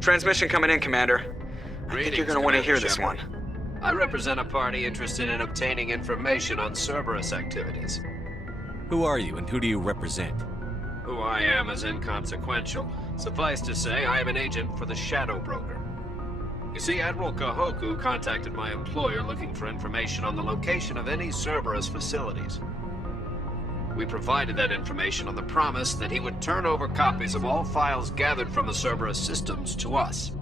Transmission coming in, Commander. I think you're gonna want to hear this one. I represent a party interested in obtaining information on Cerberus activities. Who are you, and who do you represent? Who I am is inconsequential. Suffice to say, I am an agent for the Shadow Broker. You see, Admiral Kahoku contacted my employer looking for information on the location of any Cerberus facilities. We provided that information on the promise that he would turn over copies of all files gathered from the Cerberus systems to us.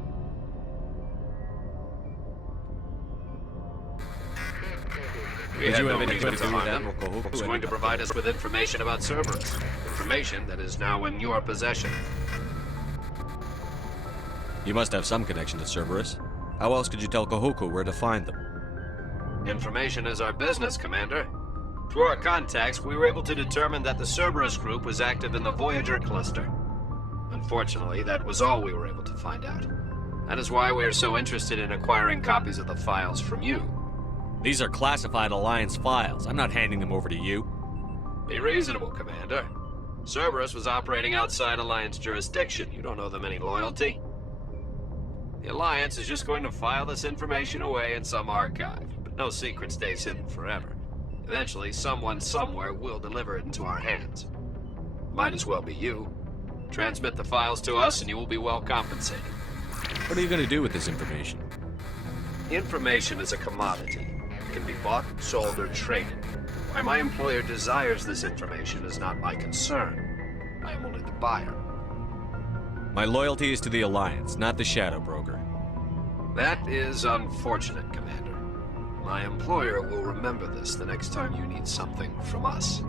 We had no reason to harm him. He was going to provide us with information about Cerberus. Information that is now in your possession. You must have some connection to Cerberus. How else could you tell Kahoku where to find them? Information is our business, Commander. Through our contacts, we were able to determine that the Cerberus group was active in the Voyager cluster. Unfortunately, that was all we were able to find out. That is why we are so interested in acquiring copies of the files from you. These are classified Alliance files. I'm not handing them over to you. Be reasonable, Commander. Cerberus was operating outside Alliance jurisdiction. You don't owe them any loyalty. The Alliance is just going to file this information away in some archive, but no secret stays hidden forever. Eventually, someone somewhere will deliver it into our hands. Might as well be you. Transmit the files to us and you will be well compensated. What are you going to do with this information? Information is a commodity. It can be bought, sold, or traded. Why my employer desires this information is not my concern. I am only the buyer. My loyalty is to the Alliance, not the Shadow Broker. That is unfortunate, Commander. My employer will remember this the next time you need something from us.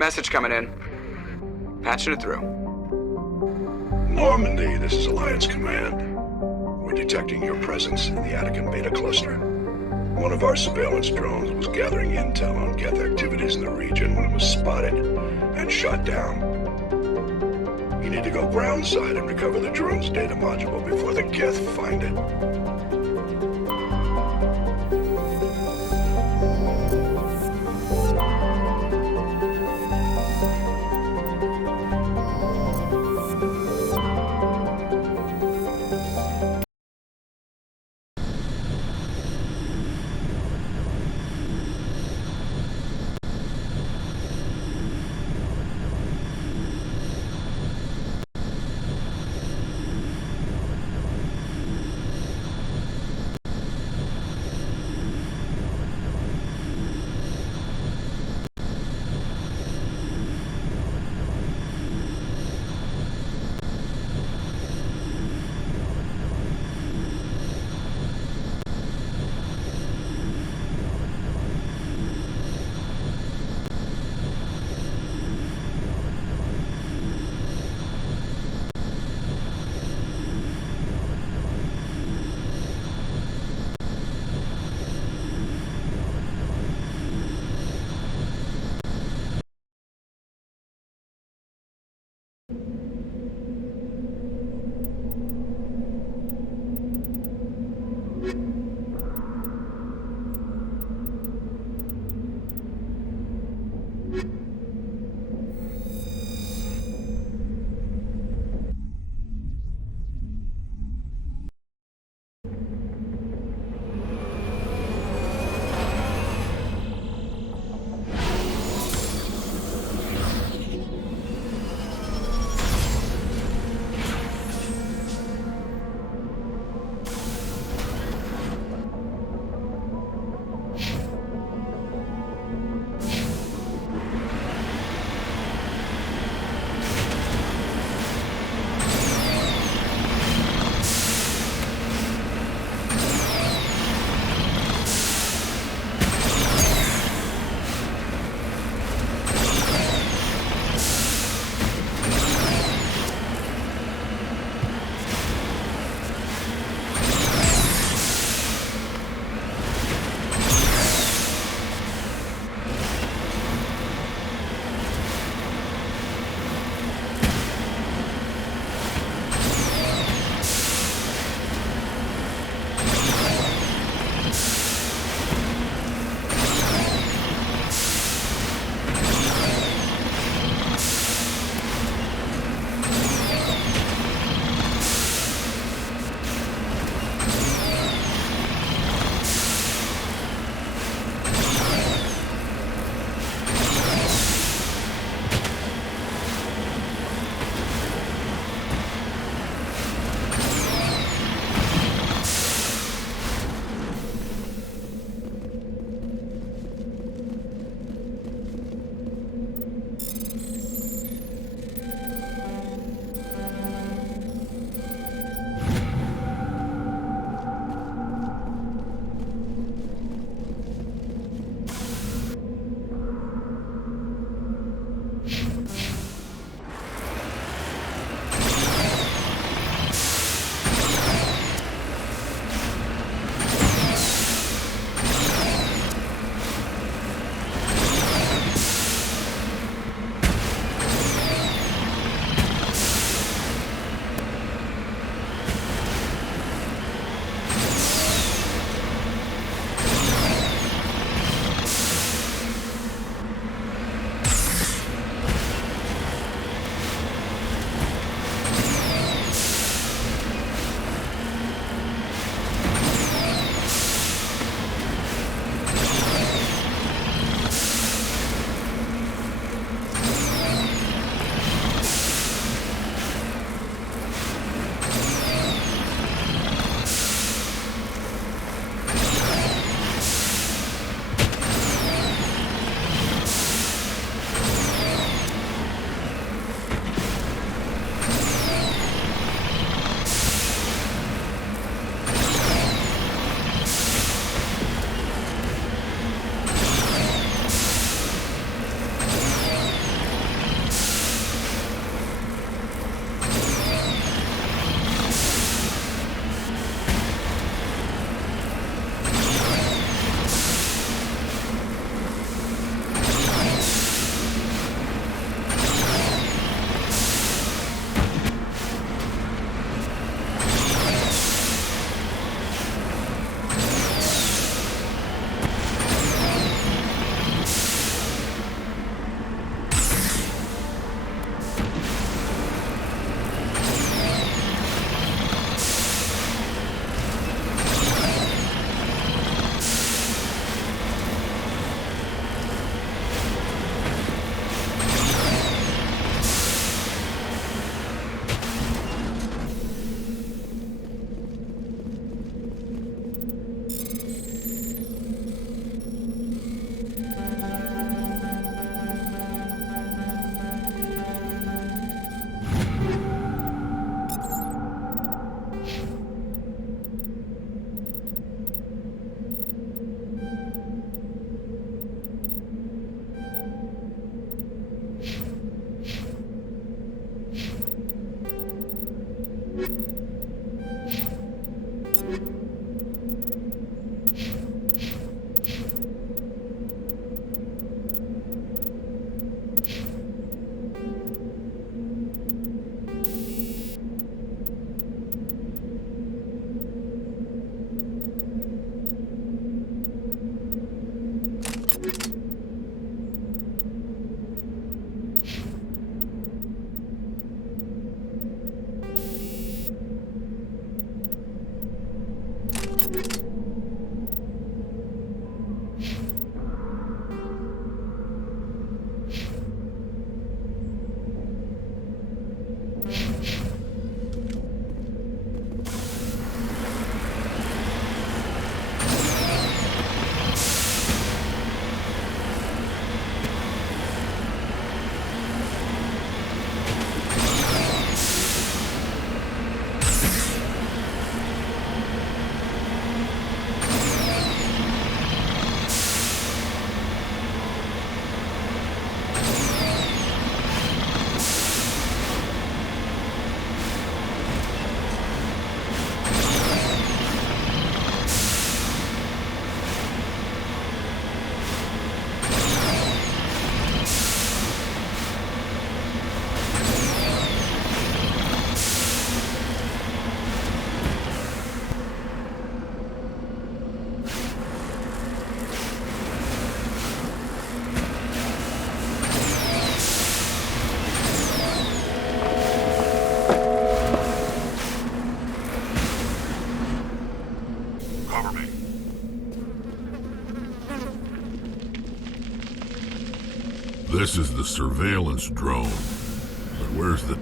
Message coming in. Patching it through. Normandy, this is Alliance Command. We're detecting your presence in the Attican Beta Cluster. One of our surveillance drones was gathering intel on Geth activities in the region when it was spotted and shot down. You need to go groundside and recover the drone's data module before the Geth find it. This is the surveillance drone. But where's the...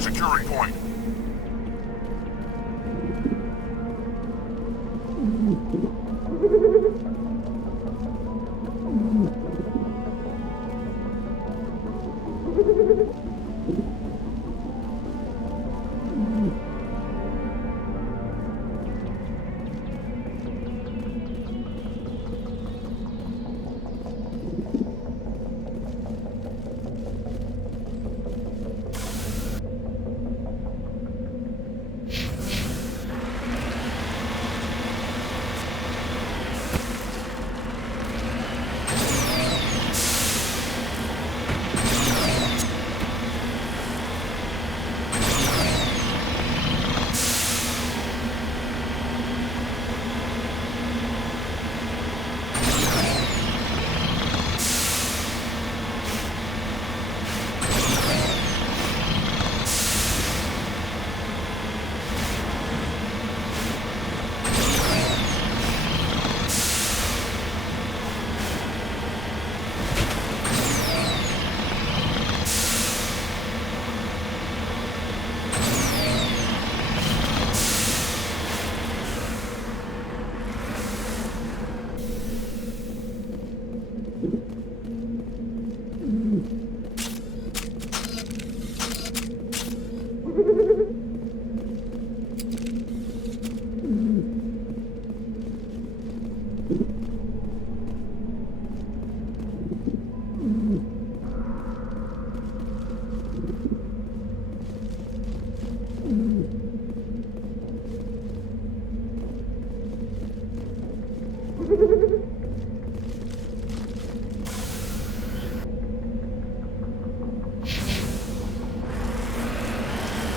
Securing point.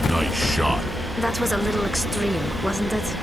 Nice shot. That was a little extreme, wasn't it?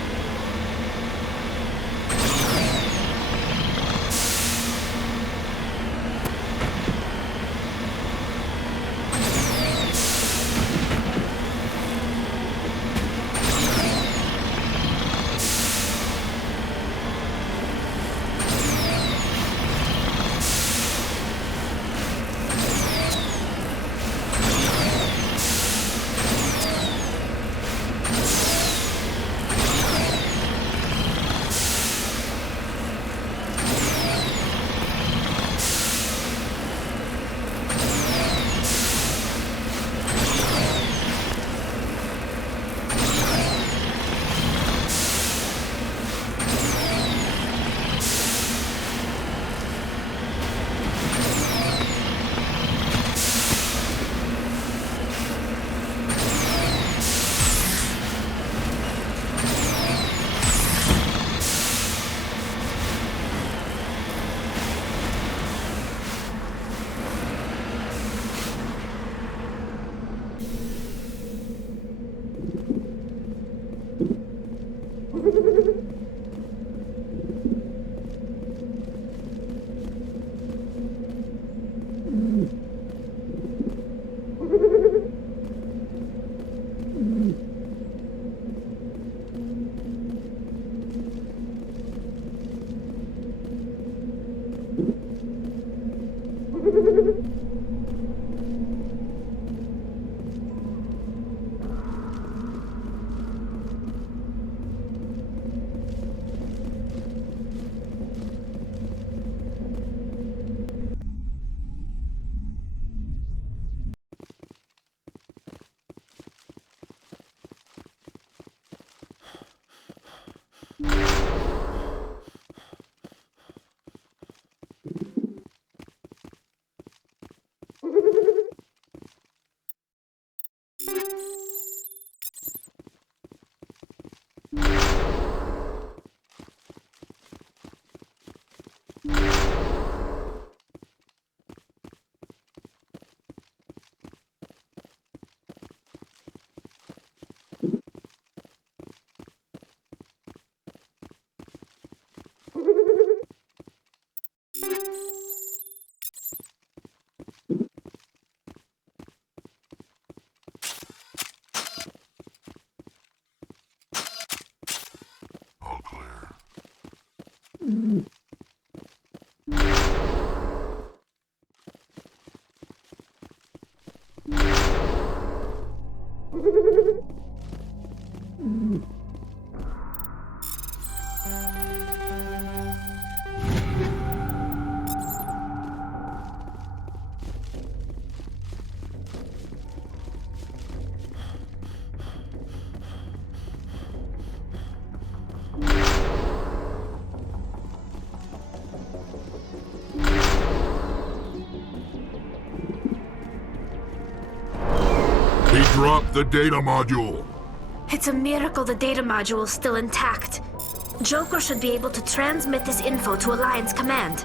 He dropped the data module. It's a miracle the data module is still intact. Joker should be able to transmit this info to Alliance Command.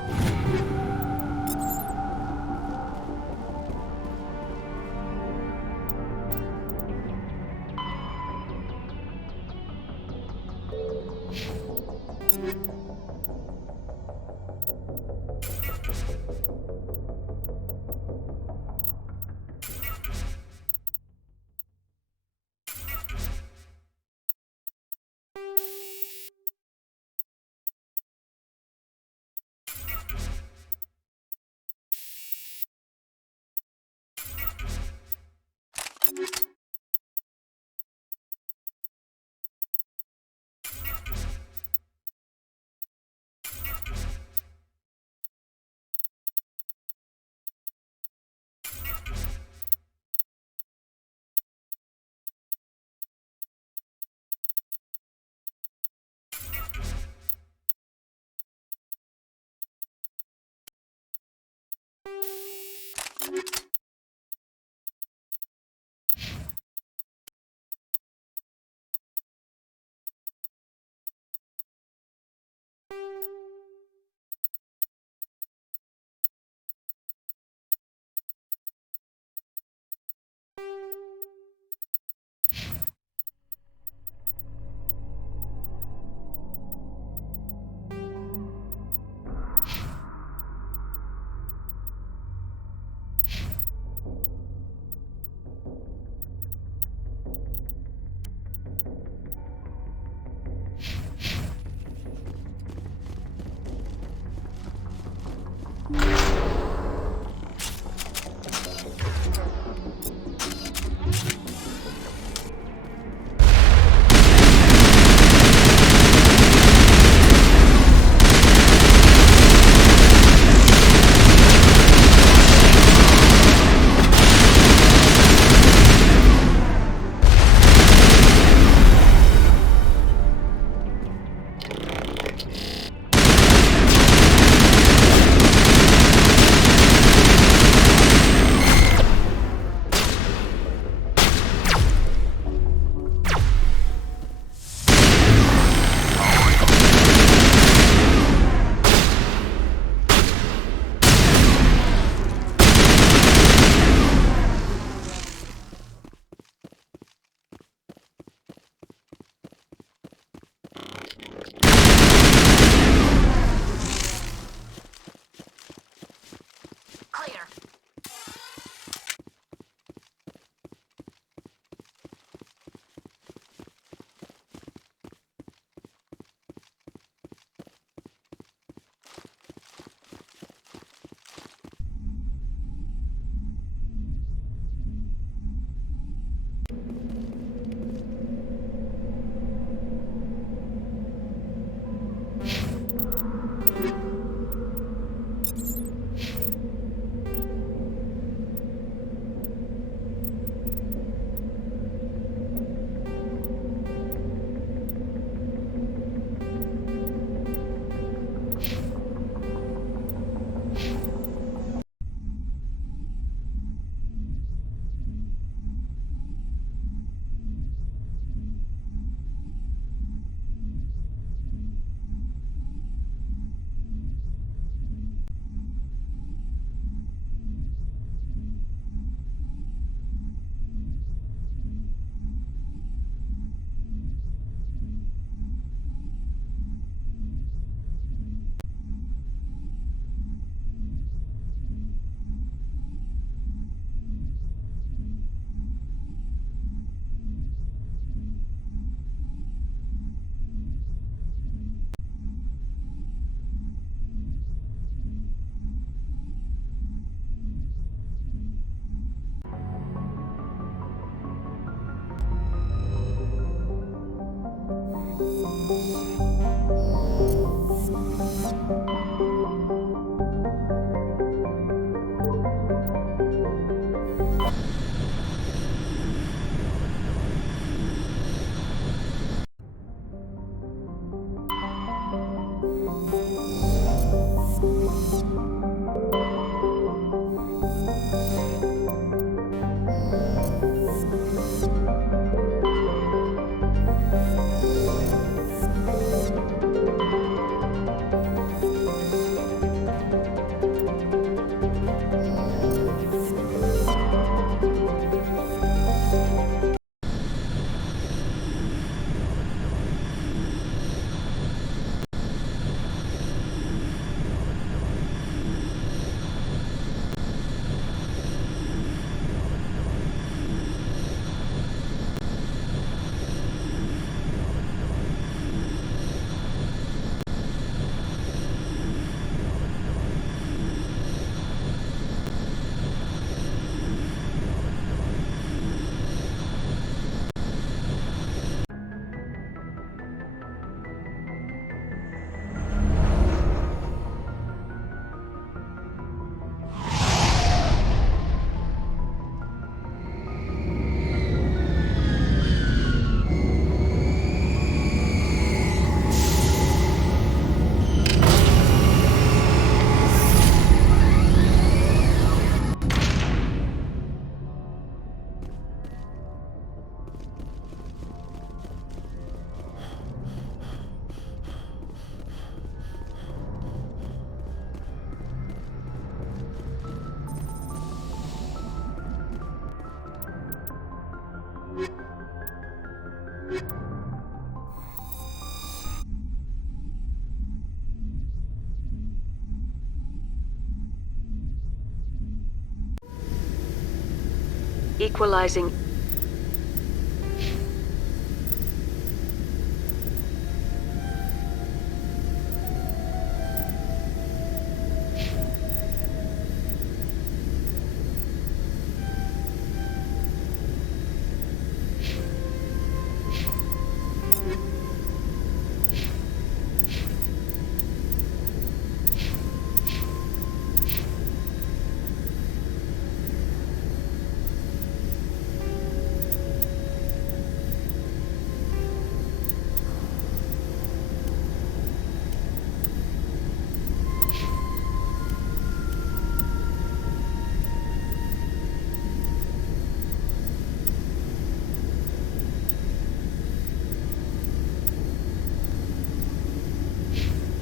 Equalizing.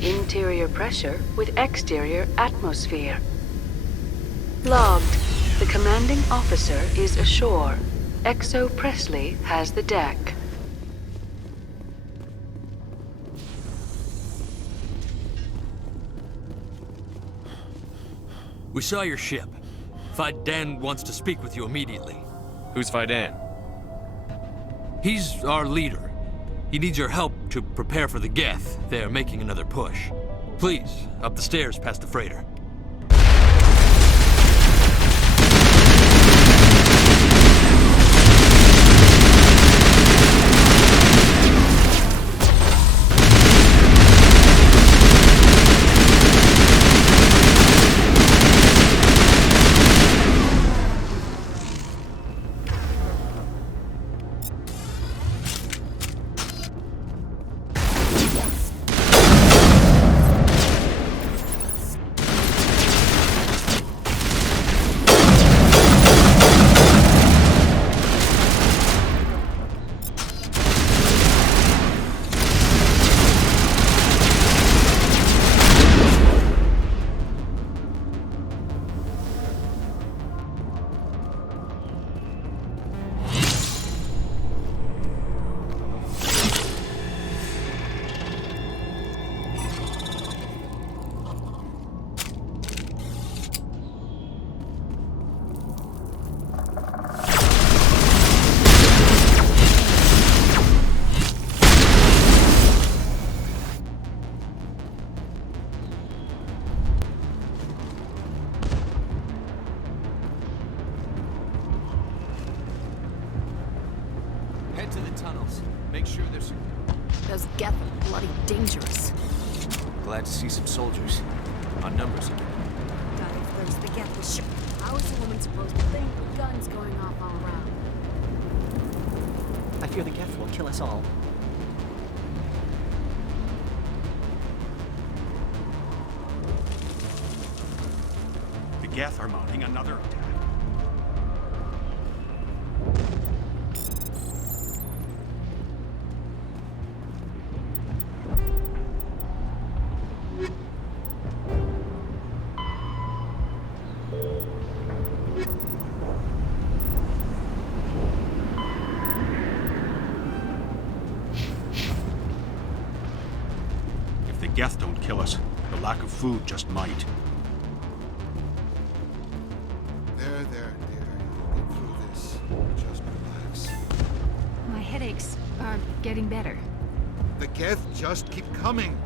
Interior pressure with exterior atmosphere. Logged. The commanding officer is ashore. Exo Presley has the deck. We saw your ship. Faidan wants to speak with you immediately. Who's Faidan? He's our leader. He needs your help to prepare for the Geth. They're making another push. Please, up the stairs past the freighter. Head to the tunnels. Make sure there's... Those Geth are bloody dangerous. Glad to see some soldiers. On numbers again. God, if there's the Geth was ship. How is a woman supposed to think with guns going off all around? I fear the Geth will kill us all. The Geth are mounting another attack. If the Geth don't kill us, the lack of food just might. There, dear. You'll get through this. Just relax. My headaches are getting better. The Geth just keep coming.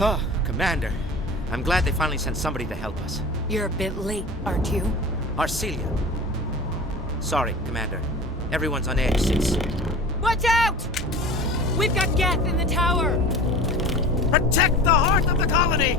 Oh, Commander. I'm glad they finally sent somebody to help us. You're a bit late, aren't you? Arcelia. Sorry, Commander. Everyone's on edge since... Watch out! We've got Geth in the tower! Protect the heart of the colony!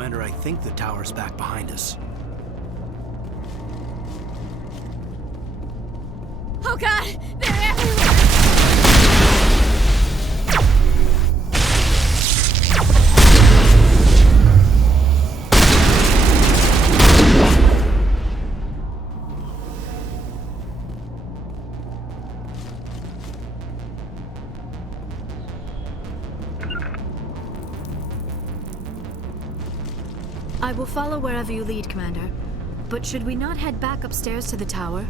Commander, I think the tower's back behind us. Oh god! They're everywhere! I will follow wherever you lead, Commander. But should we not head back upstairs to the tower?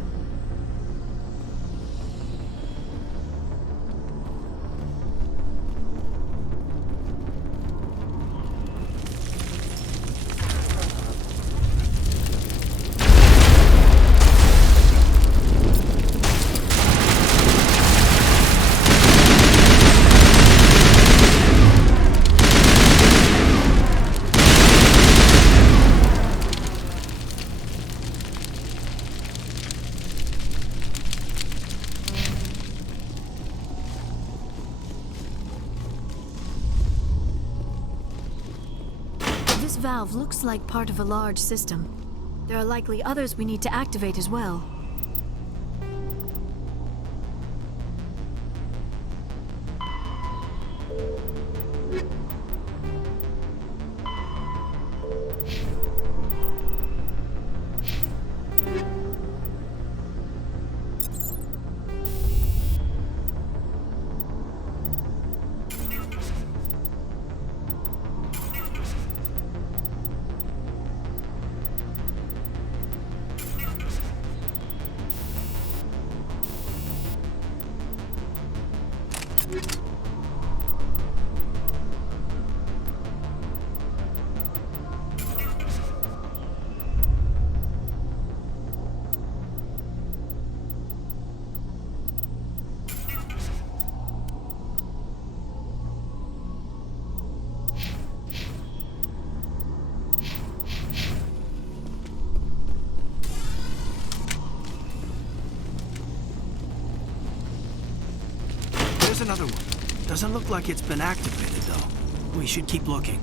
This valve looks like part of a large system. There are likely others we need to activate as well. There's another one. Doesn't look like it's been activated, though. We should keep looking.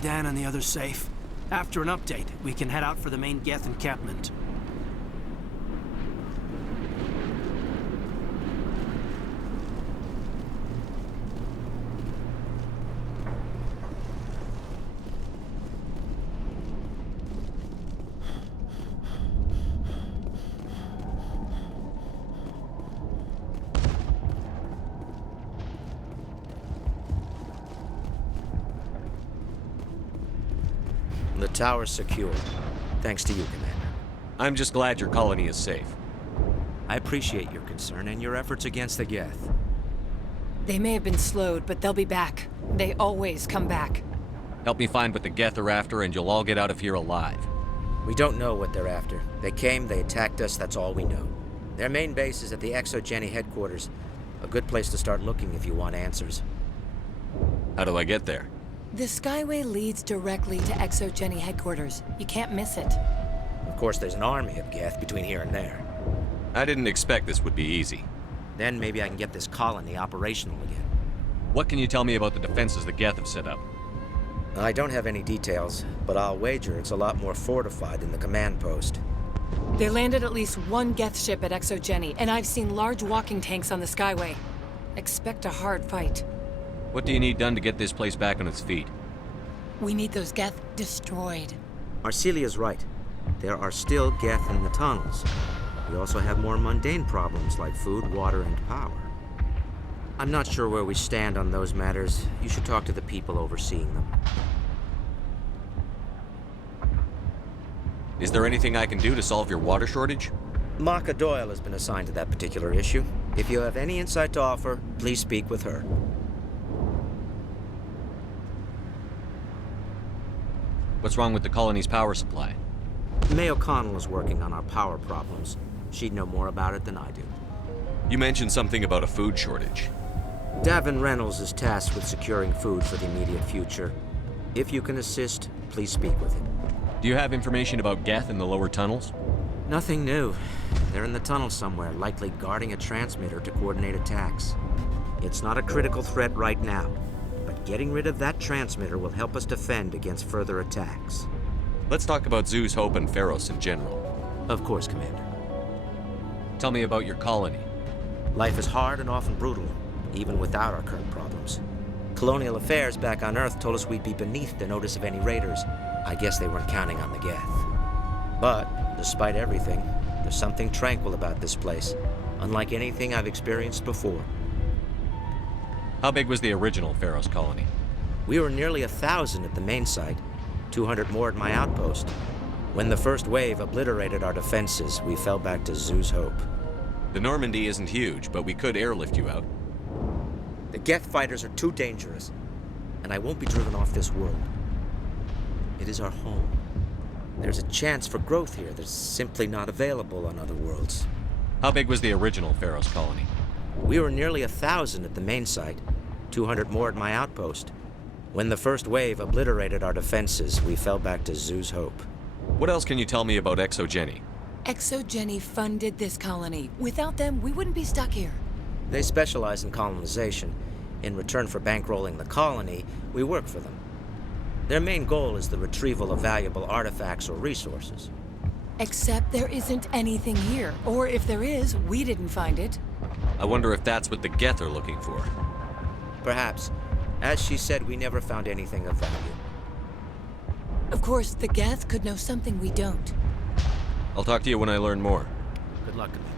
Dan and the others safe. After an update, we can head out for the main Geth encampment. tower's secure. Thanks to you, Commander. I'm just glad your colony is safe. I appreciate your concern and your efforts against the Geth. They may have been slowed, but they'll be back. They always come back. Help me find what the Geth are after, and you'll all get out of here alive. We don't know what they're after. They came, they attacked us, that's all we know. Their main base is at the ExoGeni headquarters. A good place to start looking if you want answers. How do I get there? The Skyway leads directly to ExoGeni headquarters. You can't miss it. Of course, there's an army of Geth between here and there. I didn't expect this would be easy. Then maybe I can get this colony operational again. What can you tell me about the defenses the Geth have set up? I don't have any details, but I'll wager it's a lot more fortified than the command post. They landed at least one Geth ship at ExoGeni, and I've seen large walking tanks on the Skyway. Expect a hard fight. What do you need done to get this place back on its feet? We need those Geth destroyed. Arcelia's right. There are still Geth in the tunnels. We also have more mundane problems like food, water, and power. I'm not sure where we stand on those matters. You should talk to the people overseeing them. Is there anything I can do to solve your water shortage? Maka Doyle has been assigned to that particular issue. If you have any insight to offer, please speak with her. What's wrong with the colony's power supply? May O'Connell is working on our power problems. She'd know more about it than I do. You mentioned something about a food shortage. Davin Reynolds is tasked with securing food for the immediate future. If you can assist, please speak with him. Do you have information about Geth in the lower tunnels? Nothing new. They're in the tunnel somewhere, likely guarding a transmitter to coordinate attacks. It's not a critical threat right now, but getting rid of that transmitter will help us defend against further attacks. Let's talk about Zoo's Hope and Pharos in general. Of course, Commander. Tell me about your colony. Life is hard and often brutal, even without our current problems. Colonial affairs back on Earth told us we'd be beneath the notice of any raiders. I guess they weren't counting on the Geth. But, despite everything, there's something tranquil about this place, unlike anything I've experienced before. How big was the original Pharos colony? We were nearly 1,000 at the main site, 200 more at my outpost. When the first wave obliterated our defenses, we fell back to Zoo's Hope. The Normandy isn't huge, but we could airlift you out. The Geth fighters are too dangerous, and I won't be driven off this world. It is our home. There's a chance for growth here that's simply not available on other worlds. How big was the original Pharos colony? We were nearly 1,000 at the main site, 200 more at my outpost. When the first wave obliterated our defenses, we fell back to Zoo's Hope. What else can you tell me about ExoGeni? ExoGeni funded this colony. Without them, we wouldn't be stuck here. They specialize in colonization. In return for bankrolling the colony, we work for them. Their main goal is the retrieval of valuable artifacts or resources. Except there isn't anything here. Or if there is, we didn't find it. I wonder if that's what the Geth are looking for. Perhaps. As she said, we never found anything of value. Of course, the Geth could know something we don't. I'll talk to you when I learn more. Good luck, Commander.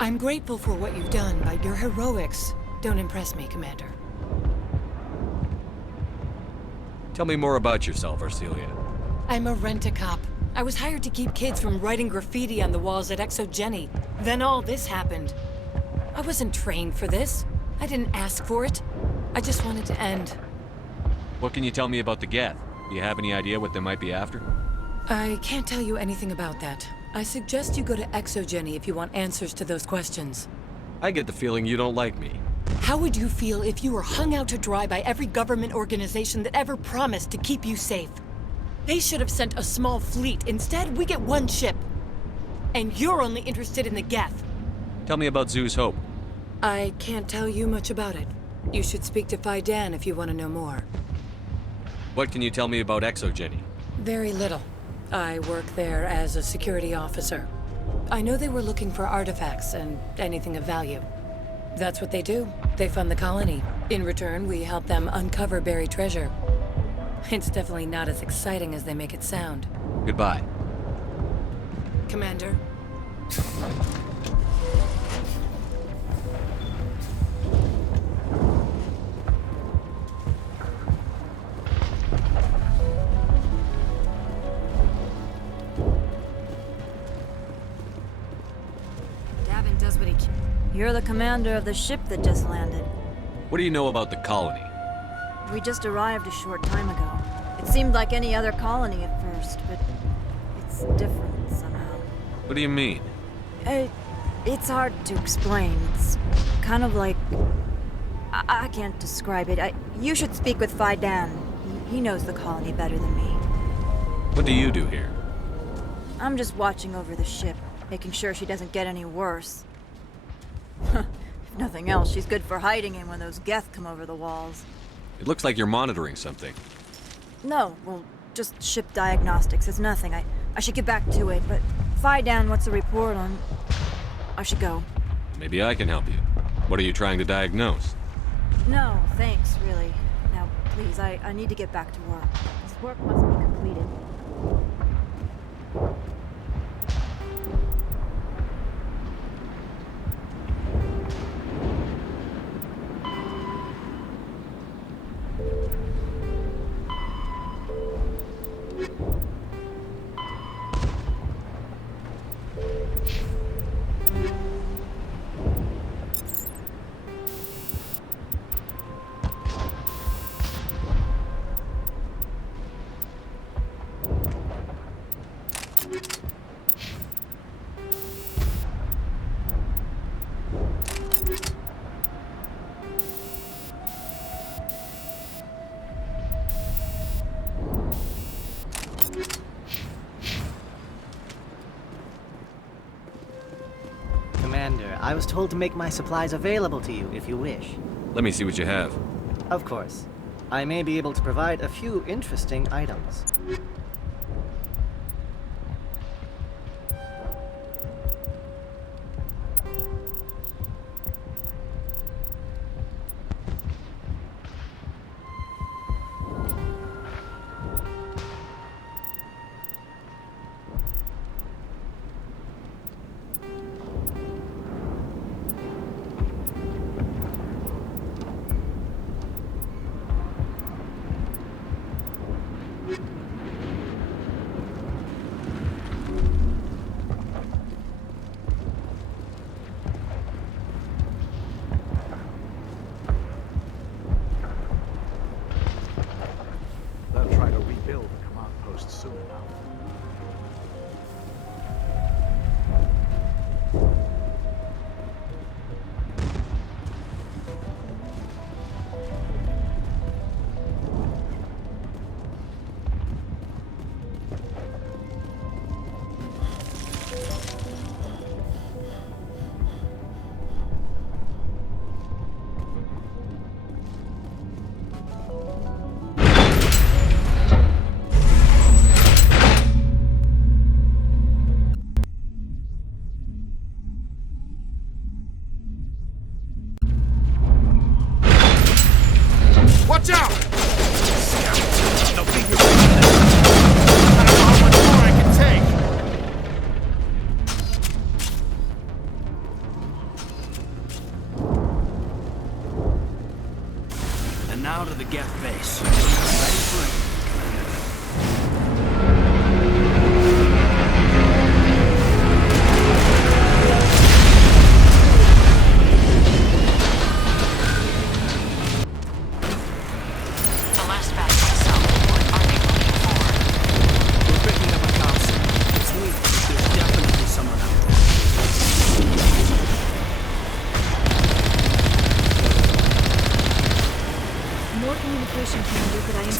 I'm grateful for what you've done, but your heroics don't impress me, Commander. Tell me more about yourself, Arcelia. I'm a rent-a-cop. I was hired to keep kids from writing graffiti on the walls at ExoGeni. Then all this happened. I wasn't trained for this. I didn't ask for it. I just wanted to end. What can you tell me about the Geth? Do you have any idea what they might be after? I can't tell you anything about that. I suggest you go to ExoGeni if you want answers to those questions. I get the feeling you don't like me. How would you feel if you were hung out to dry by every government organization that ever promised to keep you safe? They should have sent a small fleet. Instead, we get one ship. And you're only interested in the Geth. Tell me about Zoo's Hope. I can't tell you much about it. You should speak to Phi Dan if you want to know more. What can you tell me about ExoGeni? Very little. I work there as a security officer. I know they were looking for artifacts and anything of value. That's what they do. They fund the colony. In return, we help them uncover buried treasure. It's definitely not as exciting as they make it sound. Goodbye. Commander. does what he can. You're the commander of the ship that just landed. What do you know about the colony? We just arrived a short time ago. It seemed like any other colony at first, but it's different somehow. What do you mean? It's hard to explain. It's kind of like... I can't describe it. You should speak with Phi Dan. He knows the colony better than me. What do you do here? I'm just watching over the ship, making sure she doesn't get any worse. If nothing else, she's good for hiding in when those Geth come over the walls. It looks like you're monitoring something. No, well, just ship diagnostics. It's nothing. I should get back to it, but Phi Dan, what's the report on... I should go. Maybe I can help you. What are you trying to diagnose? No, thanks, really. Now, please, I need to get back to work. This work must be completed. Commander, I was told to make my supplies available to you if you wish. Let me see what you have. Of course. I may be able to provide a few interesting items. They'll try to rebuild the command post soon enough. Watch out! They'll beat you. I don't know how much more I can take. And now to the Geth base. Ready for it. More communication, Commander, but I am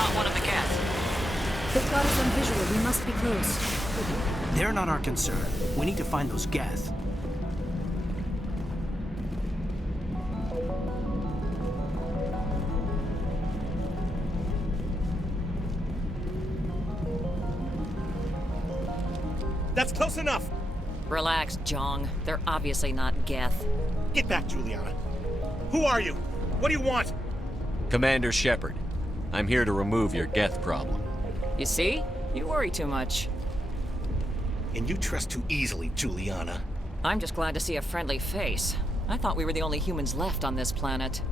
not one of the Geth. They've got us on visual. We must be close. They're not our concern. We need to find those Geth. That's close enough! Relax, Jong. They're obviously not Geth. Get back, Juliana. Who are you? What do you want? Commander Shepard. I'm here to remove your Geth problem. You see? You worry too much. And you trust too easily, Juliana. I'm just glad to see a friendly face. I thought we were the only humans left on this planet.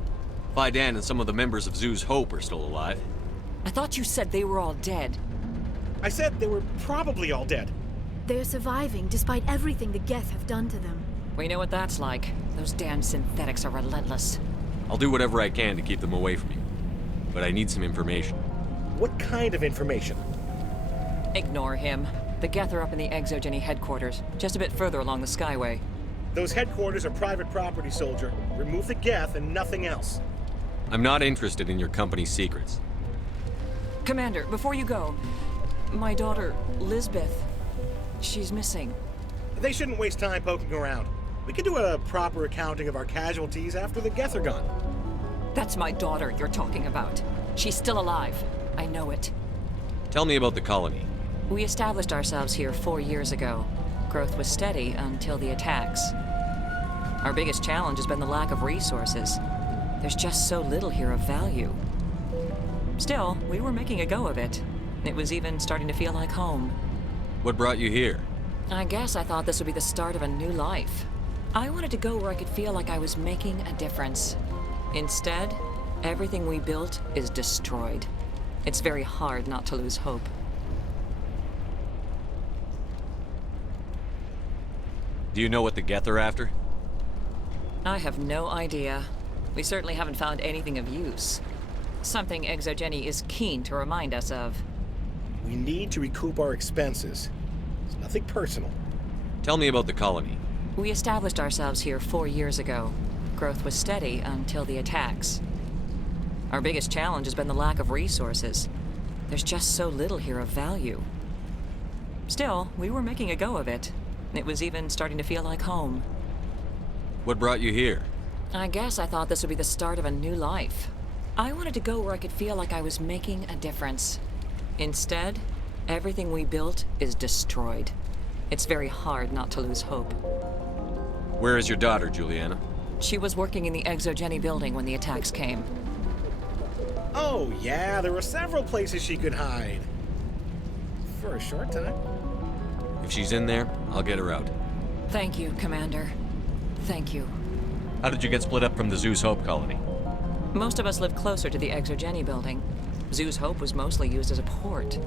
Fidan and some of the members of Zoo's Hope are still alive. I thought you said they were all dead. I said they were probably all dead. They're surviving despite everything the Geth have done to them. We know what that's like. Those damn synthetics are relentless. I'll do whatever I can to keep them away from you. But I need some information. What kind of information? Ignore him. The Geth are up in the Exogeny headquarters, just a bit further along the Skyway. Those headquarters are private property, soldier. Remove the Geth and nothing else. I'm not interested in your company's secrets. Commander, before you go, my daughter, Lisbeth, she's missing. They shouldn't waste time poking around. We can do a proper accounting of our casualties after the Geth are gone. That's my daughter you're talking about. She's still alive. I know it. Tell me about the colony. We established ourselves here 4 years ago. Growth was steady until the attacks. Our biggest challenge has been the lack of resources. There's just so little here of value. Still, we were making a go of it. It was even starting to feel like home. What brought you here? I guess I thought this would be the start of a new life. I wanted to go where I could feel like I was making a difference. Instead, everything we built is destroyed. It's very hard not to lose hope. Do you know what the Geth are after? I have no idea. We certainly haven't found anything of use. Something Exogeny is keen to remind us of. We need to recoup our expenses. It's nothing personal. Tell me about the colony. We established ourselves here 4 years ago. Growth was steady until the attacks. Our biggest challenge has been the lack of resources. There's just so little here of value. Still, we were making a go of it. It was even starting to feel like home. What brought you here? I guess I thought this would be the start of a new life. I wanted to go where I could feel like I was making a difference. Instead, everything we built is destroyed. It's very hard not to lose hope. Where is your daughter, Juliana? She was working in the Exogeny building when the attacks came. Oh, yeah, there were several places she could hide. For a short time. If she's in there, I'll get her out. Thank you, Commander. Thank you. How did you get split up from the Zoo's Hope colony? Most of us lived closer to the Exogeny building. Zoo's Hope was mostly used as a port.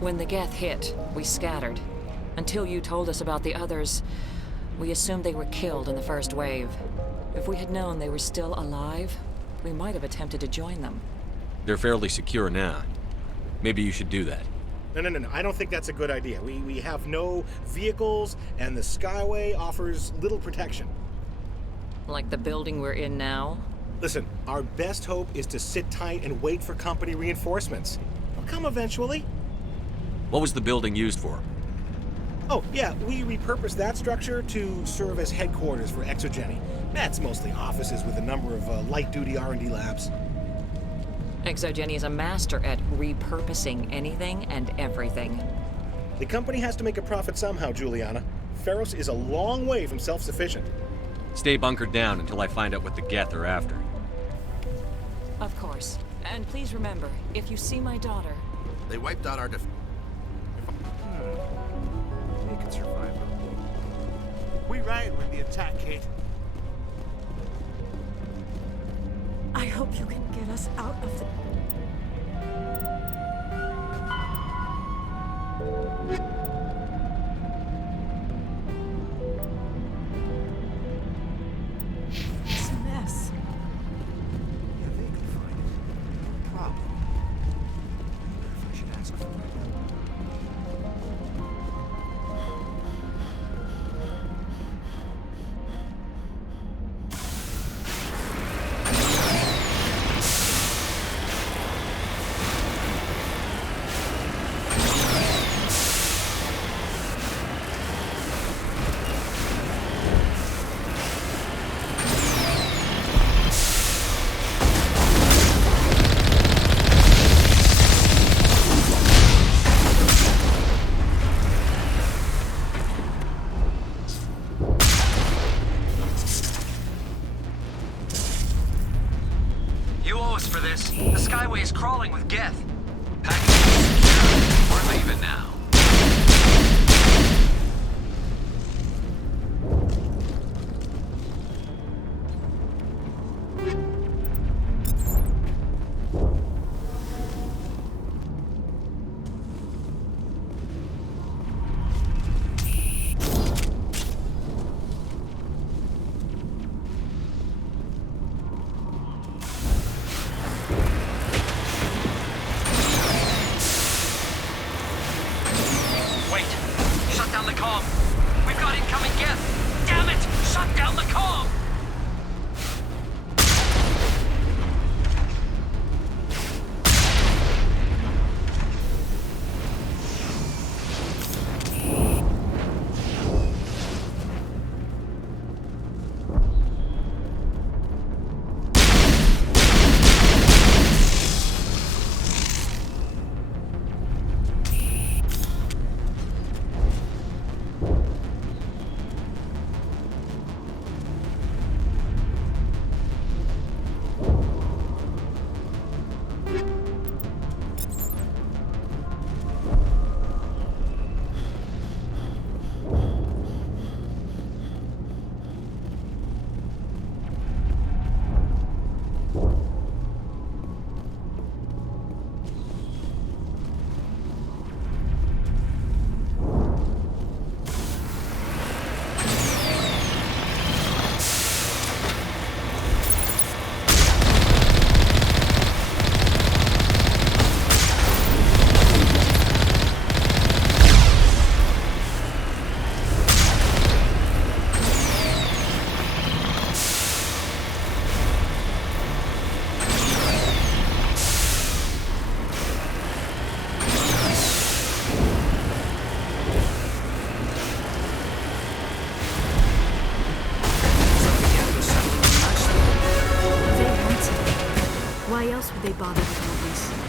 When the Geth hit, we scattered. Until you told us about the others, we assumed they were killed in the first wave. If we had known they were still alive, we might have attempted to join them. They're fairly secure now. Maybe you should do that. No. I don't think that's a good idea. We have no vehicles, and the Skyway offers little protection. Like the building we're in now? Listen, our best hope is to sit tight and wait for company reinforcements. They'll come eventually. What was the building used for? Oh, yeah, we repurposed that structure to serve as headquarters for Exogeny. That's mostly offices with a number of light-duty R&D labs. Exogeny is a master at repurposing anything and everything. The company has to make a profit somehow, Juliana. Feros is a long way from self-sufficient. Stay bunkered down until I find out what the Geth are after. Of course. And please remember, if you see my daughter... They wiped out our They can survive. We ran when the attack hit. I hope you can get us out of the... It's a mess. Yeah, they can find it. No problem. I wonder if I should ask for it. us for this. The Skyway is crawling with Geth. Package secure. We're leaving now. Why else would they bother with all this?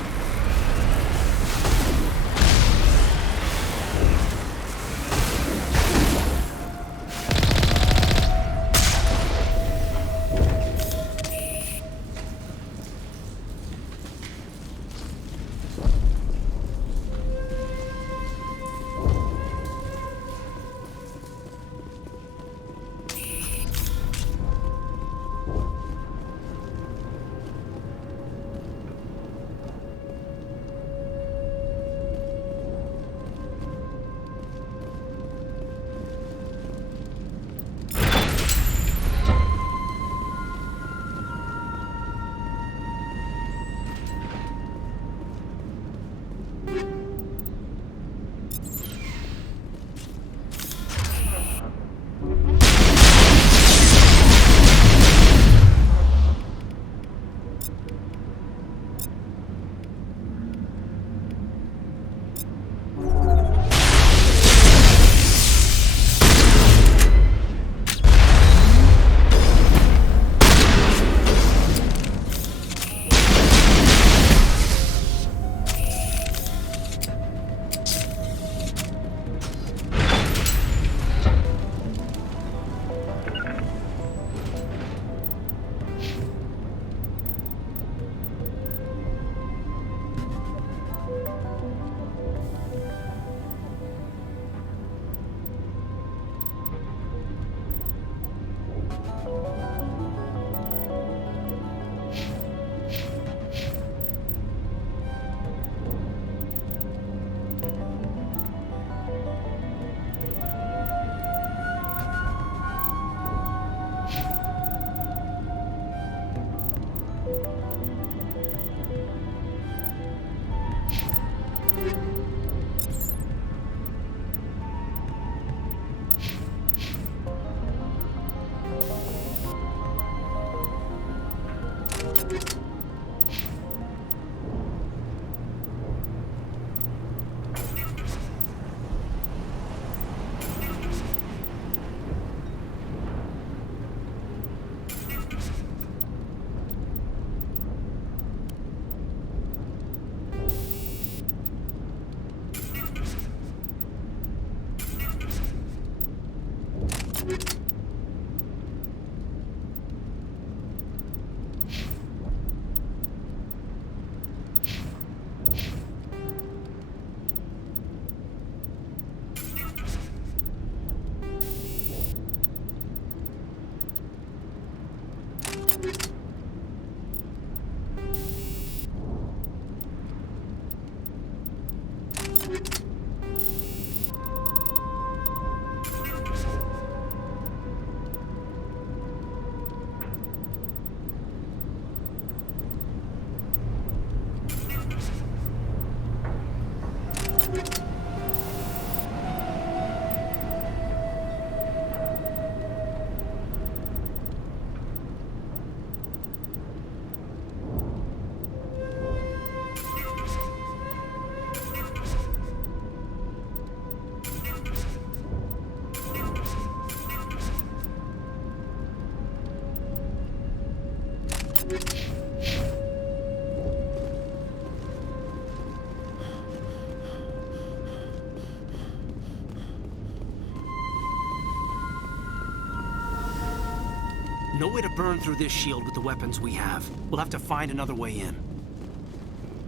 way to burn through this shield with the weapons we have. We'll have to find another way in.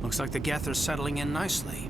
Looks like the Geth are settling in nicely.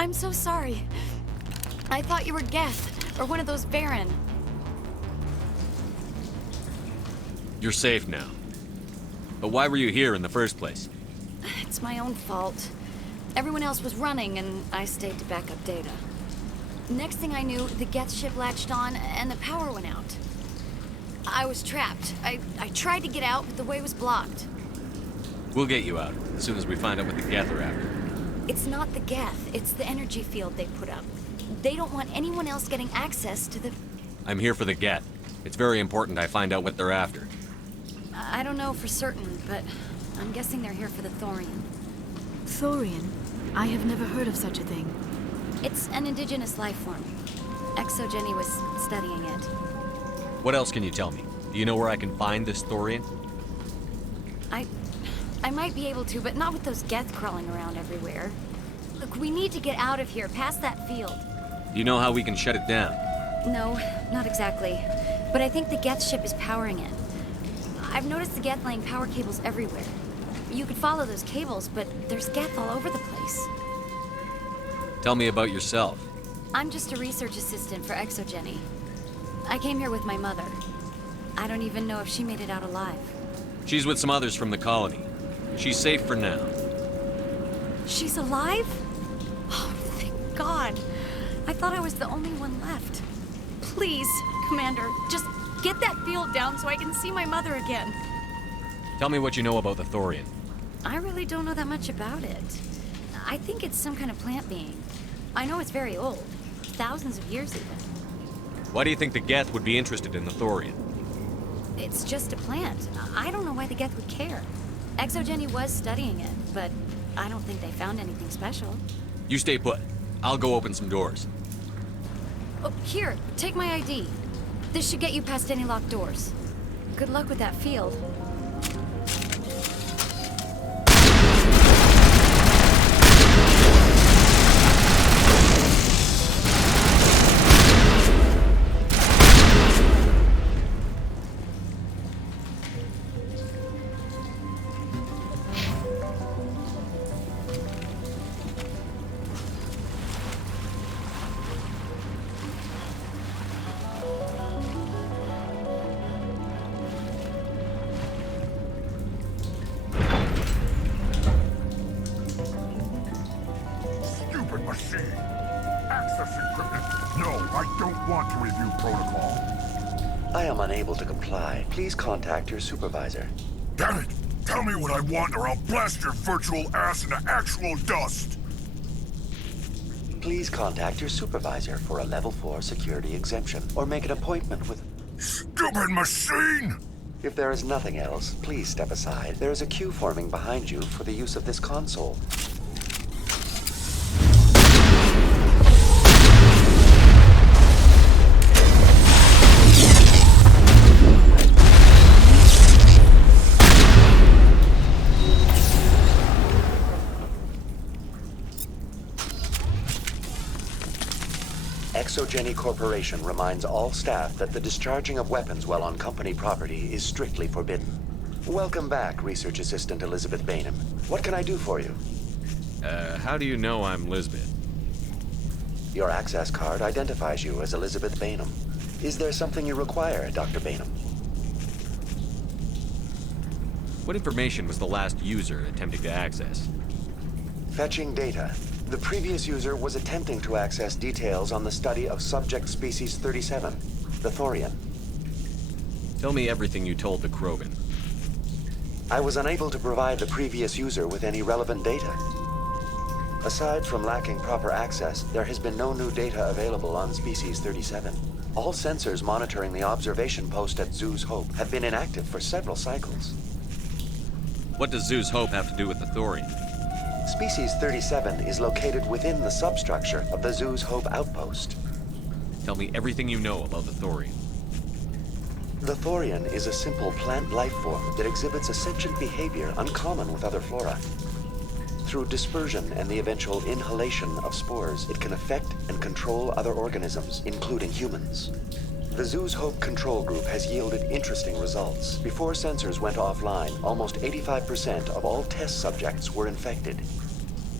I'm so sorry. I thought you were Geth, or one of those Baron. You're safe now. But why were you here in the first place? It's my own fault. Everyone else was running, and I stayed to back up data. Next thing I knew, the Geth ship latched on, and the power went out. I was trapped. I tried to get out, but the way was blocked. We'll get you out, as soon as we find out what the Geth are after. It's not the Geth, it's the energy field they put up. They don't want anyone else getting access to the... I'm here for the Geth. It's very important I find out what they're after. I don't know for certain, but I'm guessing they're here for the thorium. Thorium? I have never heard of such a thing. It's an indigenous life form. Exogeny was studying it. What else can you tell me? Do you know where I can find this thorium? I might be able to, but not with those Geth crawling around everywhere. Look, we need to get out of here, past that field. Do you know how we can shut it down? No, not exactly. But I think the Geth ship is powering it. I've noticed the Geth laying power cables everywhere. You could follow those cables, but there's Geth all over the place. Tell me about yourself. I'm just a research assistant for Exogeny. I came here with my mother. I don't even know if she made it out alive. She's with some others from the colony. She's safe for now. She's alive? Oh, thank God. I thought I was the only one left. Please, Commander, just get that field down so I can see my mother again. Tell me what you know about the thorium. I really don't know that much about it. I think it's some kind of plant being. I know it's very old. Thousands of years even. Why do you think the Geth would be interested in the thorium? It's just a plant. I don't know why the Geth would care. Exogeny was studying it, but I don't think they found anything special. You stay put. I'll go open some doors. Oh, here, take my ID. This should get you past any locked doors. Good luck with that field. Unable to comply. Please contact your supervisor. Damn it! Tell me what I want or I'll blast your virtual ass into actual dust! Please contact your supervisor for a level 4 security exemption, or make an appointment with... Stupid machine! If there is nothing else, please step aside. There is a queue forming behind you for the use of this console. Exogeny Corporation reminds all staff that the discharging of weapons while on company property is strictly forbidden. Welcome back, Research Assistant Elizabeth Bainham. What can I do for you? How do you know I'm Lisbeth? Your access card identifies you as Elizabeth Bainham. Is there something you require, Dr. Bainham? What information was the last user attempting to access? Fetching data. The previous user was attempting to access details on the study of subject species 37, the Thorian. Tell me everything you told the Krogan. I was unable to provide the previous user with any relevant data. Aside from lacking proper access, there has been no new data available on species 37. All sensors monitoring the observation post at Zoo's Hope have been inactive for several cycles. What does Zoo's Hope have to do with the Thorian? Species 37 is located within the substructure of the Zoo's Hope outpost. Tell me everything you know about the Thorian. The Thorian is a simple plant life form that exhibits a sentient behavior uncommon with other flora. Through dispersion and the eventual inhalation of spores, it can affect and control other organisms, including humans. The Zoo's Hope control group has yielded interesting results. Before sensors went offline, almost 85% of all test subjects were infected.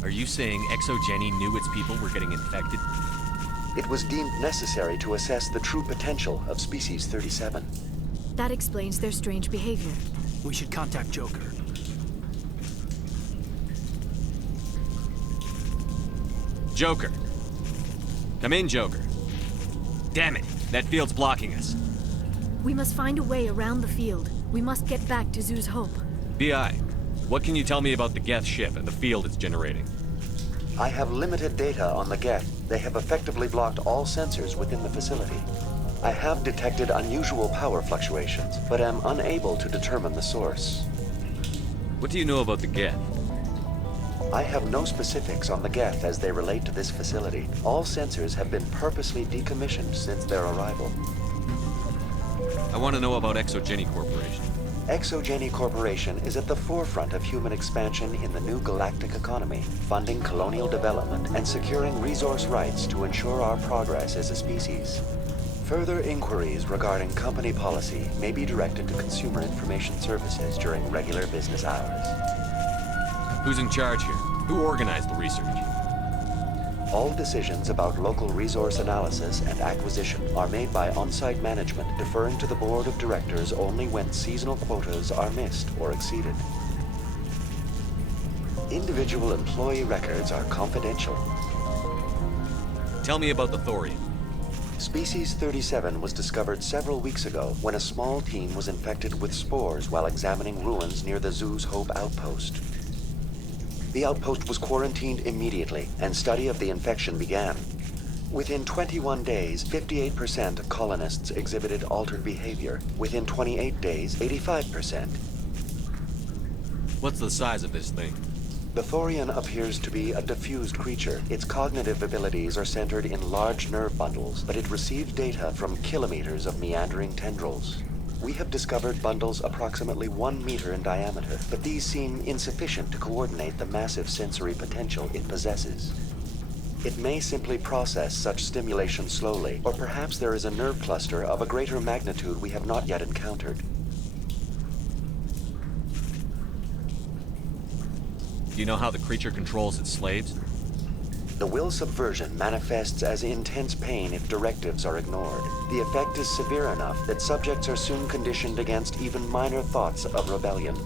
Are you saying Exogeny knew its people were getting infected? It was deemed necessary to assess the true potential of species 37. That explains their strange behavior. We should contact Joker. Joker. Come in, Joker. Damn it, that field's blocking us. We must find a way around the field. We must get back to Zoo's Hope. BI, what can you tell me about the Geth ship and the field it's generating? I have limited data on the Geth. They have effectively blocked all sensors within the facility. I have detected unusual power fluctuations, but am unable to determine the source. What do you know about the Geth? I have no specifics on the Geth as they relate to this facility. All sensors have been purposely decommissioned since their arrival. I want to know about Exogeny Corporation. Exogeny Corporation is at the forefront of human expansion in the new galactic economy, funding colonial development and securing resource rights to ensure our progress as a species. Further inquiries regarding company policy may be directed to Consumer Information Services during regular business hours. Who's in charge here? Who organized the research? All decisions about local resource analysis and acquisition are made by on-site management, deferring to the board of directors only when seasonal quotas are missed or exceeded. Individual employee records are confidential. Tell me about the Thorian. Species 37 was discovered several weeks ago when a small team was infected with spores while examining ruins near the Zoo's Hope outpost. The outpost was quarantined immediately, and study of the infection began. Within 21 days, 58% of colonists exhibited altered behavior. Within 28 days, 85%. What's the size of this thing? The Thorian appears to be a diffused creature. Its cognitive abilities are centered in large nerve bundles, but it receives data from kilometers of meandering tendrils. We have discovered bundles approximately 1 meter in diameter, but these seem insufficient to coordinate the massive sensory potential it possesses. It may simply process such stimulation slowly, or perhaps there is a nerve cluster of a greater magnitude we have not yet encountered. Do you know how the creature controls its slaves? The will subversion manifests as intense pain if directives are ignored. The effect is severe enough that subjects are soon conditioned against even minor thoughts of rebellion.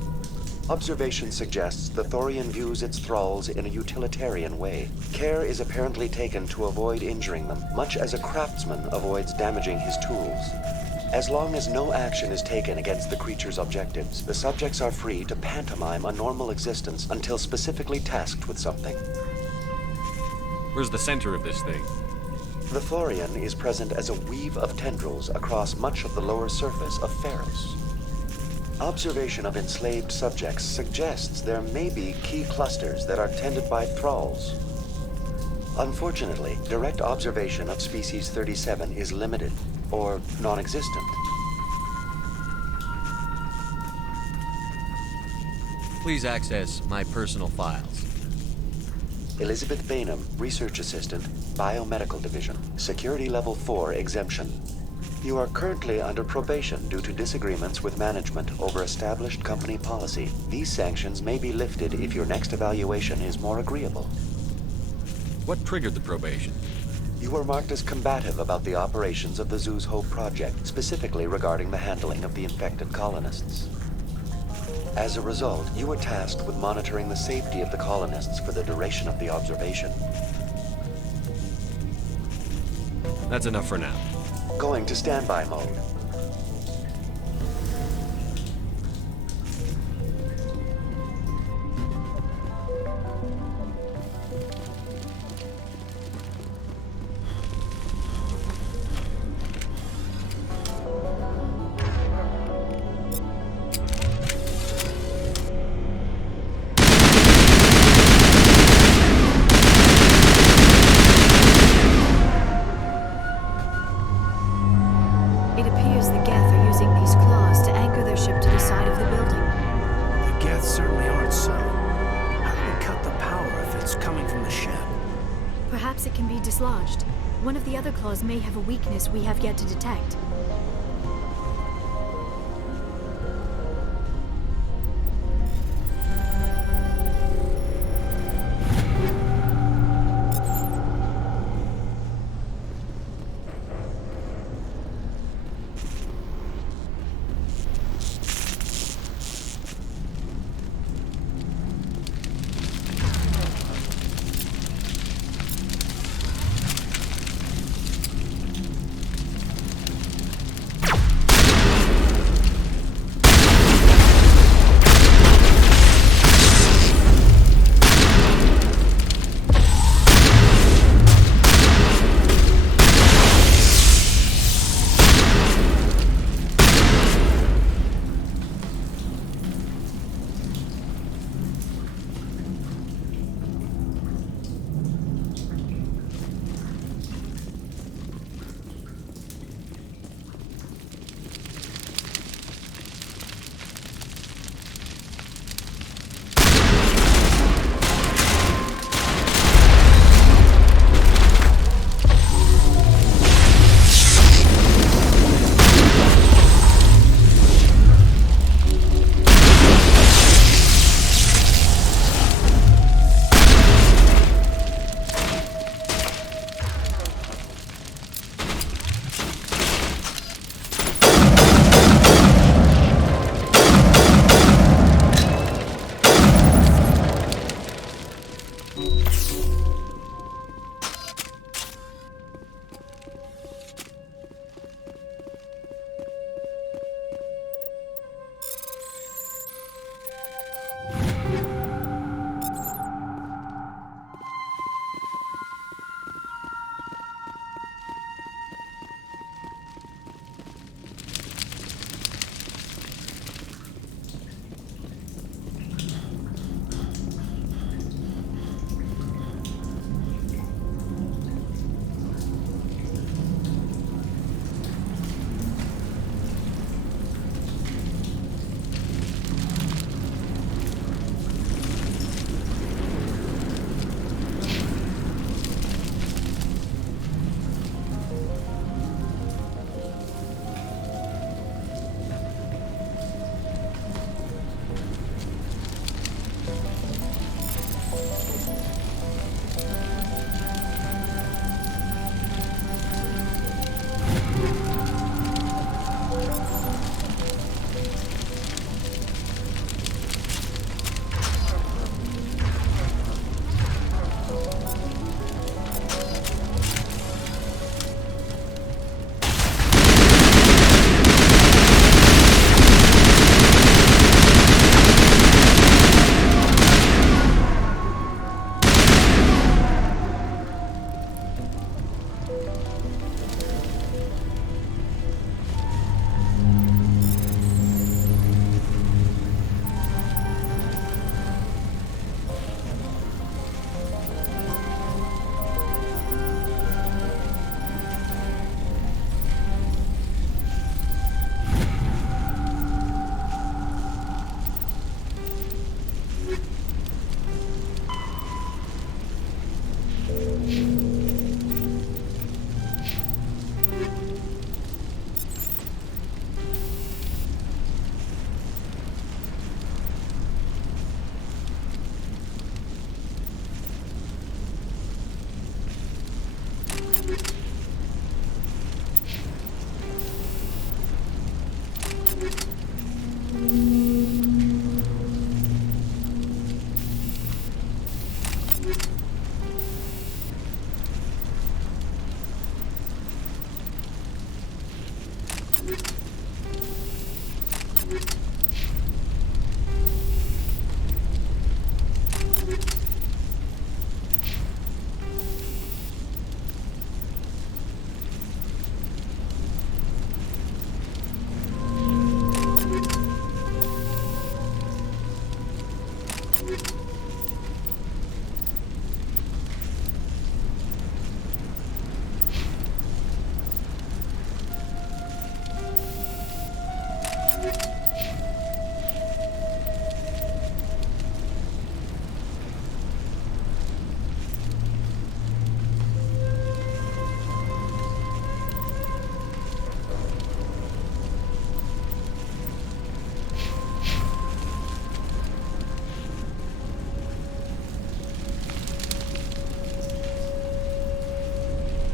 Observation suggests the Thorian views its thralls in a utilitarian way. Care is apparently taken to avoid injuring them, much as a craftsman avoids damaging his tools. As long as no action is taken against the creature's objectives, the subjects are free to pantomime a normal existence until specifically tasked with something. Where's the center of this thing? The Thorian is present as a weave of tendrils across much of the lower surface of Ferris. Observation of enslaved subjects suggests there may be key clusters that are tended by thralls. Unfortunately, direct observation of species 37 is limited, or non-existent. Please access my personal files. Elizabeth Bainham, Research Assistant, Biomedical Division. Security Level 4 exemption. You are currently under probation due to disagreements with management over established company policy. These sanctions may be lifted if your next evaluation is more agreeable. What triggered the probation? You were marked as combative about the operations of the Zoo's Hope project, specifically regarding the handling of the infected colonists. As a result, you were tasked with monitoring the safety of the colonists for the duration of the observation. That's enough for now. Going to standby mode. It appears the Geth are using these claws to anchor their ship to the side of the building. The Geth certainly aren't subtle. How do we cut the power if it's coming from the ship? Perhaps it can be dislodged. One of the other claws may have a weakness we have yet to detect.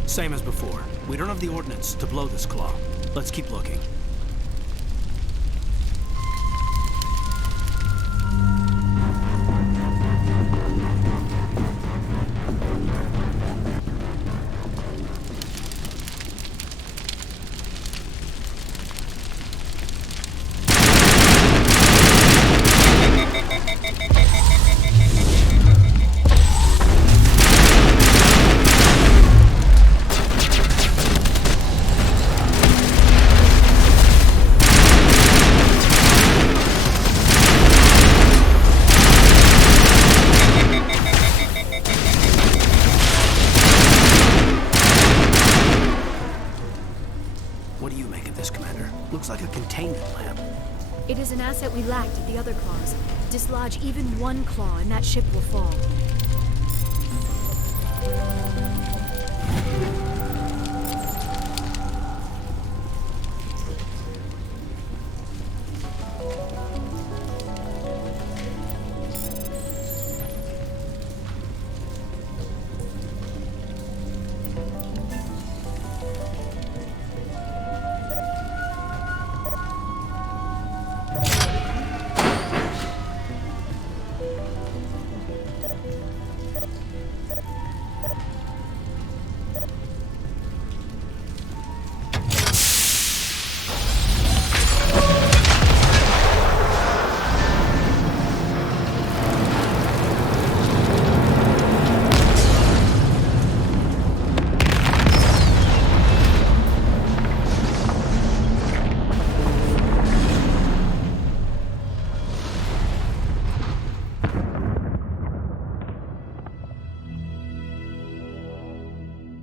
Same as before. We don't have the ordnance to blow this claw. Let's keep looking. What do you make of this, Commander? Looks like a containment lab. It is an asset we lacked at the other claws. Dislodge even one claw and that ship will fall.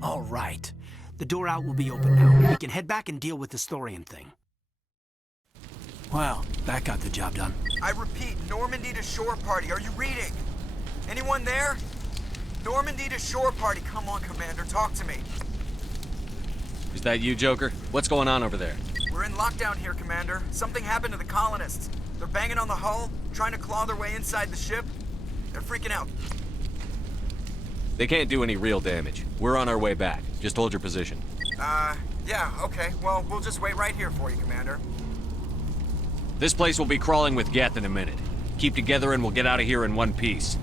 All right. The door out will be open now. We can head back and deal with the Thorian thing. Well, that got the job done. I repeat, Normandy to shore party. Are you reading? Anyone there? Normandy to shore party. Come on, Commander. Talk to me. Is that you, Joker? What's going on over there? We're in lockdown here, Commander. Something happened to the colonists. They're banging on the hull, trying to claw their way inside the ship. They're freaking out. They can't do any real damage. We're on our way back. Just hold your position. Yeah, okay. Well, we'll just wait right here for you, Commander. This place will be crawling with Geth in a minute. Keep together and we'll get out of here in one piece.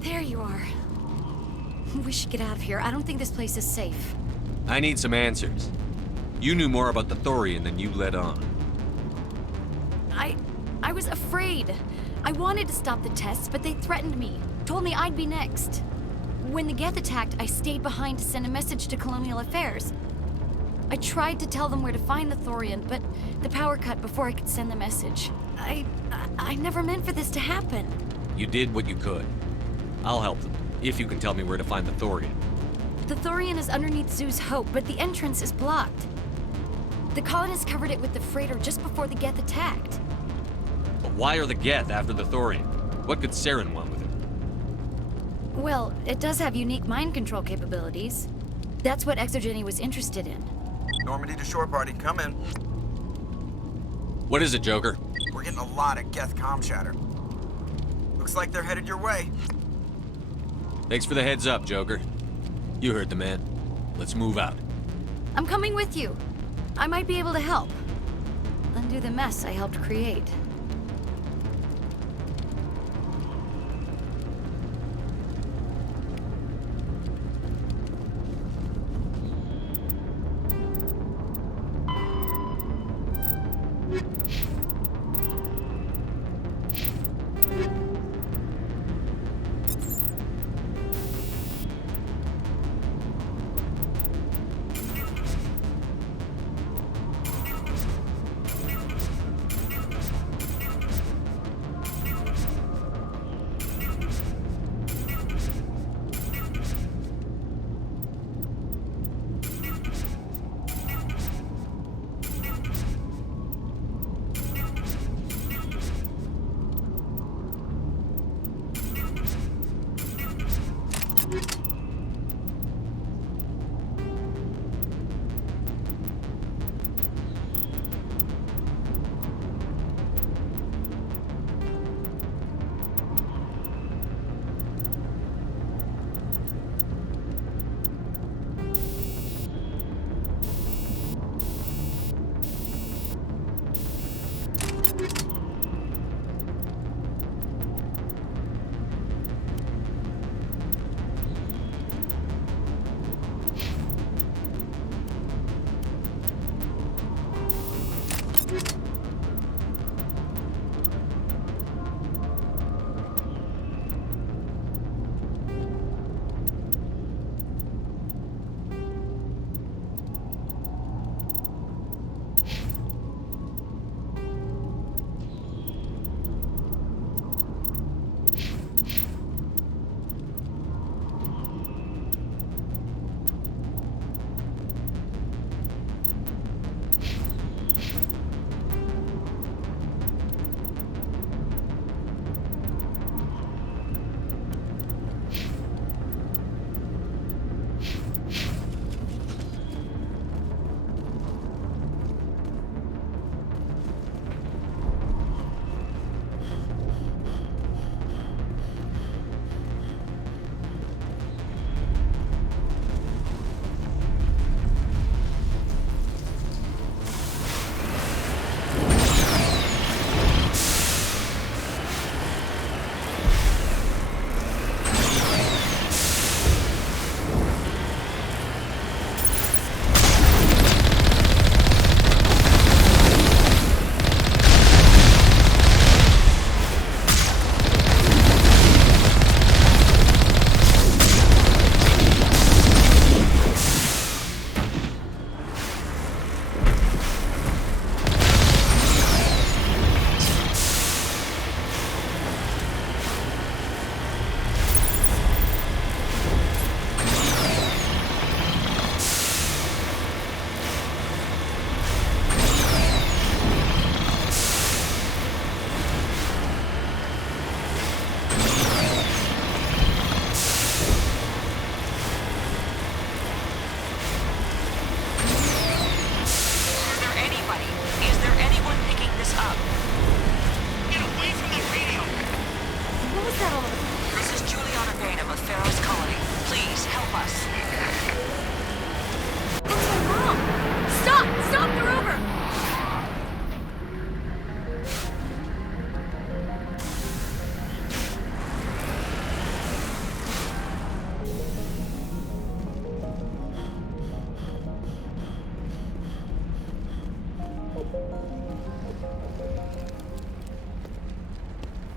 There you are. We should get out of here. I don't think this place is safe. I need some answers. You knew more about the Thorian than you let on. I was afraid. I wanted to stop the tests, but they threatened me. Told me I'd be next. When the Geth attacked, I stayed behind to send a message to Colonial Affairs. I tried to tell them where to find the Thorian, but the power cut before I could send the message. I never meant for this to happen. You did what you could. I'll help them, if you can tell me where to find the Thorian. The Thorian is underneath Zoo's Hope, but the entrance is blocked. The colonists covered it with the freighter just before the Geth attacked. But why are the Geth after the Thorian? What could Saren want with it? Well, it does have unique mind control capabilities. That's what Exogeny was interested in. Normandy to shore party, come in. What is it, Joker? We're getting a lot of Geth comm chatter. Looks like they're headed your way. Thanks for the heads up, Joker. You heard the man. Let's move out. I'm coming with you. I might be able to help. Undo the mess I helped create.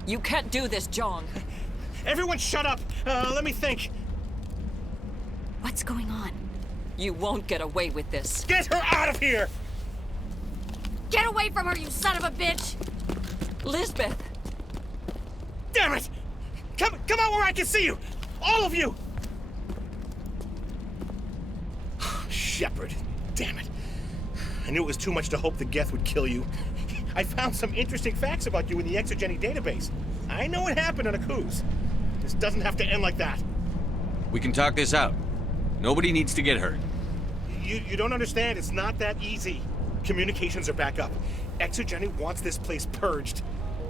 You can't do this, John. Everyone shut up! Let me think. What's going on? You won't get away with this. Get her out of here! Get away from her, you son of a bitch! Lisbeth! Damn it! Come out where I can see you! All of you! Shepard, damn it. I knew it was too much to hope the Geth would kill you. I found some interesting facts about you in the exogeny database. I know it happened on a cruise. This doesn't have to end like that. We can talk this out. Nobody needs to get hurt. You don't understand. It's not that easy. Communications are back up. Exogeny wants this place purged.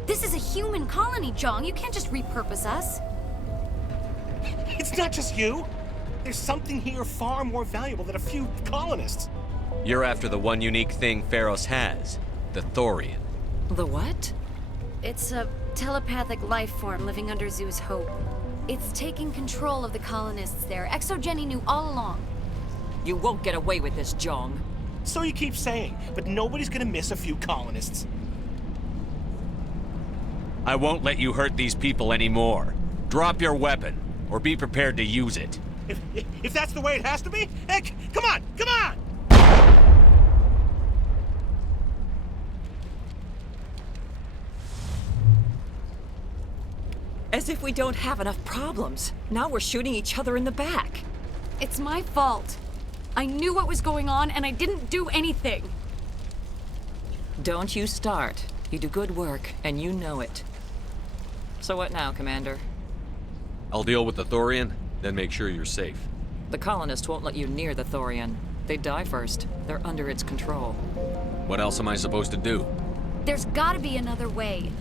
This is a human colony, Jong. You can't just repurpose us. It's not just you. There's something here far more valuable than a few colonists. You're after the one unique thing Pharos has, the Thorian. The what? It's a telepathic life form living under Zoo's hope. It's taking control of the colonists there. Exogeny knew all along. You won't get away with this, Jong. So you keep saying, but nobody's gonna miss a few colonists. I won't let you hurt these people anymore. Drop your weapon, or be prepared to use it. If that's the way it has to be, heck, come on, come on! As if we don't have enough problems. Now we're shooting each other in the back. It's my fault. I knew what was going on, and I didn't do anything. Don't you start. You do good work, and you know it. So what now, Commander? I'll deal with the Thorian, then make sure you're safe. The colonists won't let you near the Thorian. They'd die first. They're under its control. What else am I supposed to do? There's gotta be another way.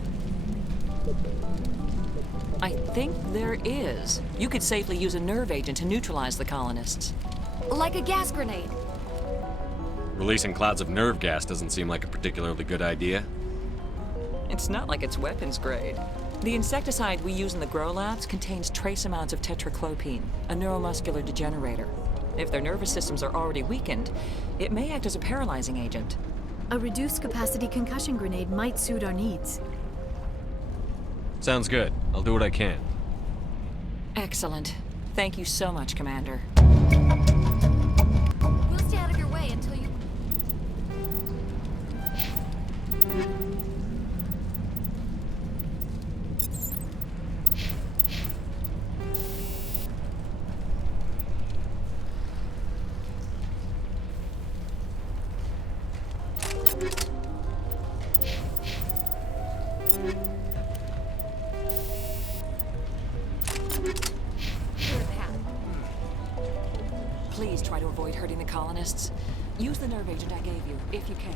I think there is. You could safely use a nerve agent to neutralize the colonists. Like a gas grenade. Releasing clouds of nerve gas doesn't seem like a particularly good idea. It's not like it's weapons grade. The insecticide we use in the grow labs contains trace amounts of tetraclopine, a neuromuscular degenerator. If their nervous systems are already weakened, it may act as a paralyzing agent. A reduced capacity concussion grenade might suit our needs. Sounds good. I'll do what I can. Excellent. Thank you so much, Commander. We'll stay out of your way until you... Please try to avoid hurting the colonists. Use the nerve agent I gave you, if you can.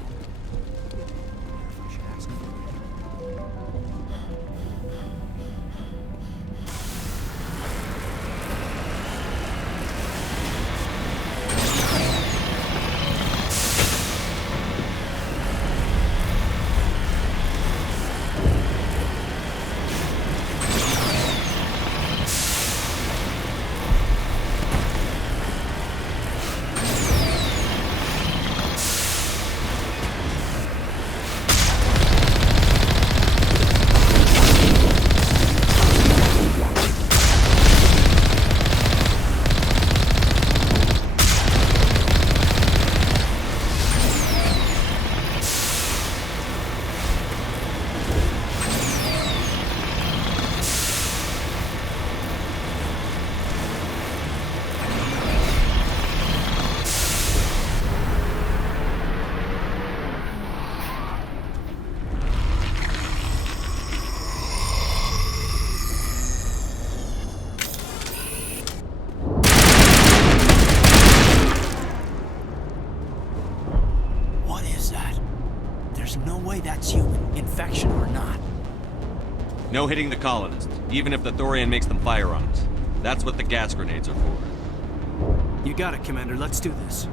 No hitting the colonists, even if the Thorian makes them fire on us. That's what the gas grenades are for. You got it, Commander. Let's do this.